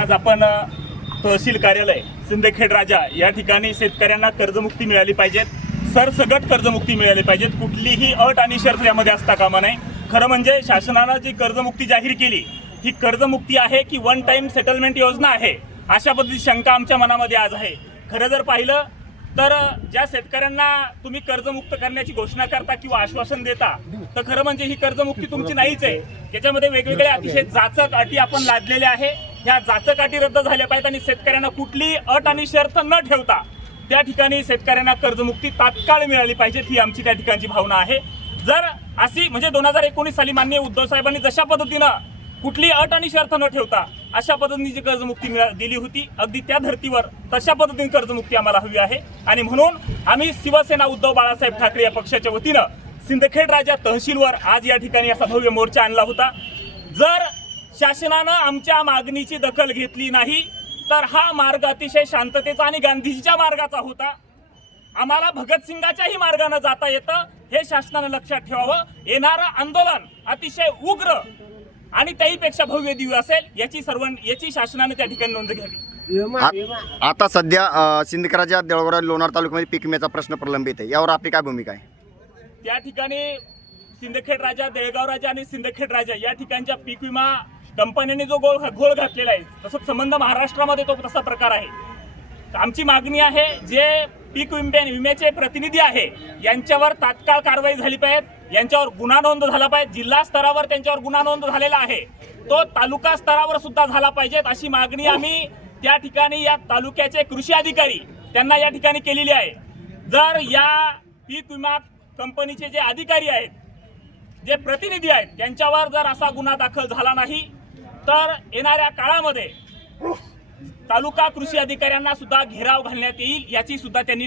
आज आपण तहसील कार्यालय सिंदखेड राजा या ठिकाणी शेतकऱ्यांना कर्जमुक्ती मिळाली पाहिजे, सरसगट कर्जमुक्ती मिळाली पाहिजे, कुठलीही अट आणि शर्त यामध्ये असता कामा नये। खरं म्हणजे शासनाने जी कर्जमुक्ती जाहीर केली ही कर्जमुक्ती आहे की वन टाइम सेटलमेंट योजना आहे, अशा पद्धतीची शंका आमच्या मनामध्ये आज आहे। खरं जर पाहिलं तर ज्या शेतकऱ्यांना तुम्ही कर्जमुक्त करण्याची घोषणा करता किंवा आश्वासन देता तर खरं म्हणजे ही कर्जमुक्ती तुमची नाहीच आहे। त्याच्यामध्ये वेगवेगळे अतिशय जाचक अटी आपण लादलेल्या आहे, ह्या जाचक अटी रद्द झाल्या पाहिजेत आणि शेतकऱ्यांना कुठलीही अट आणि शर्त न ठेवता त्या ठिकाणी शेतकऱ्यांना कर्जमुक्ती तात्काळ मिळाली पाहिजे, ही आमची त्या ठिकाणची भावना आहे। जर अशी म्हणजे 2019 साली माननीय उद्धव साहेबांनी जशा पद्धतीनं कुठली अट आणि शर्त न ठेवता अशा पद्धतीची कर्जमुक्ती दिली होती, अगदी त्या धर्तीवर तशा पद्धतीने कर्जमुक्ती आम्हाला हवी आहे। आणि म्हणून आम्ही शिवसेना उद्धव बाळासाहेब ठाकरे या पक्षाच्या वतीनं सिंदखेड राजा तहसीलवर आज या ठिकाणी असा भव्य मोर्चा आणला होता। जर शासनानं आमच्या मागणीची दखल घेतली नाही तर हा मार्ग अतिशय शांततेचा आणि गांधीजीच्या मार्गाचा होता, आम्हाला भगतसिंगाच्याही मार्गाने जाता येतं, हे शासनानं लक्षात ठेवावं। येणारं आंदोलन अतिशय उग्र आणि त्याहीपेक्षा भव्य दिव्य असेल याची शासनाने त्या ठिकाणी नोंद घ्यावी। आता सध्या सिंदखेड राजा देऊळगाव लोणार तालुक्यामध्ये पीक विम्याचा प्रश्न प्रलंबित आहे, यावर आपली काय भूमिका आहे? त्या ठिकाणी सिंदखेड राजा, देळगाव राजा आणि सिंदखेड राजा या ठिकाणच्या पीक विमा कंपन्यांनी जो घोळ घातलेला आहे, तसं संबंध महाराष्ट्रामध्ये तो तसा प्रकार आहे। आमची मागणी आहे जे पीक विम्याचे प्रतिनिधी आहे यांच्यावर तात्काळ कारवाई झाली पाहिजे, यांच्यावर गुन्हा नोंद झाला पाहिजे। जिल्हा स्तरावर त्यांच्यावर गुन्हा नोंद झालेला आहे, तो तालुका स्तरावर सुद्धा झाला पाहिजे, अशी मागणी आम्ही त्या ठिकाणी या तालुक्याचे कृषी अधिकारी त्यांना या ठिकाणी केलेली आहे। जर या पीक विमा कंपनीचे जे अधिकारी आहेत, जे प्रतिनिधी आहेत, त्यांच्यावर जर असा गुन्हा दाखल झाला नाही तर येणाऱ्या काळामध्ये तालुका कृषी अधिकाऱ्यांना सुद्धा घेराव घालण्यात येईल, याची सुद्धा त्यांनी